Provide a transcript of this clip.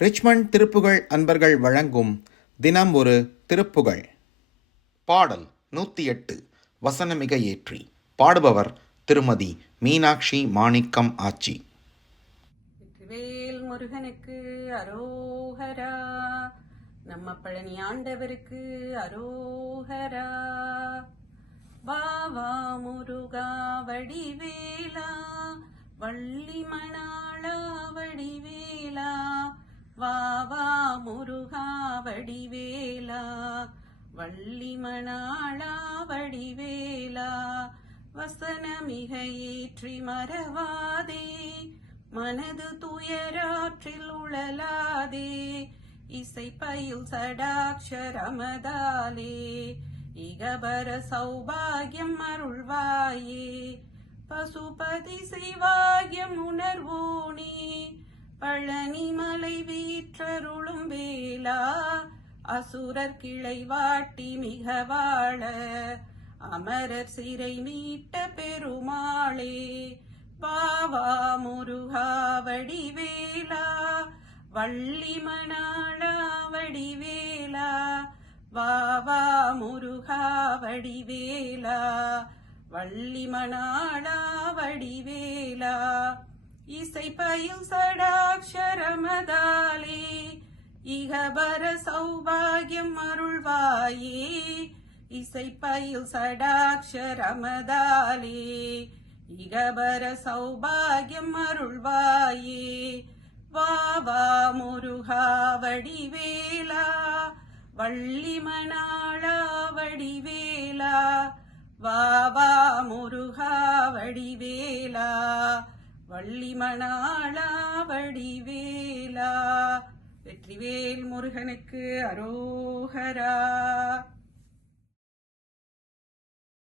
Richmond Thiruppugazh அன்பர்கள் வழங்கும் தினம் ஒரு திருப்புகழ். பாடல் 108 வசனமிக ஏற்றி. பாடுபவர் திருமதி மீனாட்சி மாணிக்கம் ஆச்சி. வெற்றிவேல் முருகனுக்கு அரோகரா, நம்ம பழனி ஆண்டவருக்கு அரோகரா. வாவா முருகா வடிவேலா, வள்ளி மணாளா வடிவேலா, வாவா முருகா வடிவேலா, வள்ளி மணாளா வடிவேலா. வசனமிக ஏற்றி மறவாதே, மனது துயராற்றில் உழலாதே, இசை பயில் சடாட்சரமதாலே இகபர சௌபாகியம் அருள்வாயே. பசுபதி சிவாகியம் உணர்வோனே, பழனி மலை வீற்றருளும் வேலா, அசுரர் கிளை வாட்டி மிக வாழ அமரர் சிறை மீட்ட பெருமாளே. வாவா முருகா வடிவேலா, வள்ளி மணாளா வடிவேலா, வாவா முருகா வடிவேலா, வள்ளி மணாளா வடிவேலா. இசை பயில் சடாட்சரமதாலே இகபர சௌபாகியம் அருள்வாயே. இசை பயில் சடாட்சரமதாலே இகபர சௌபாகியம் அருள்வாயே. வாவா முருகா வடிவேலா, வள்ளி மணாளா வடிவேலா, வாவா முருகா வடிவேலா, வள்ளி மணாளா வடிவேலா. வெற்றிவேல் முருகனுக்கு அரோகரா.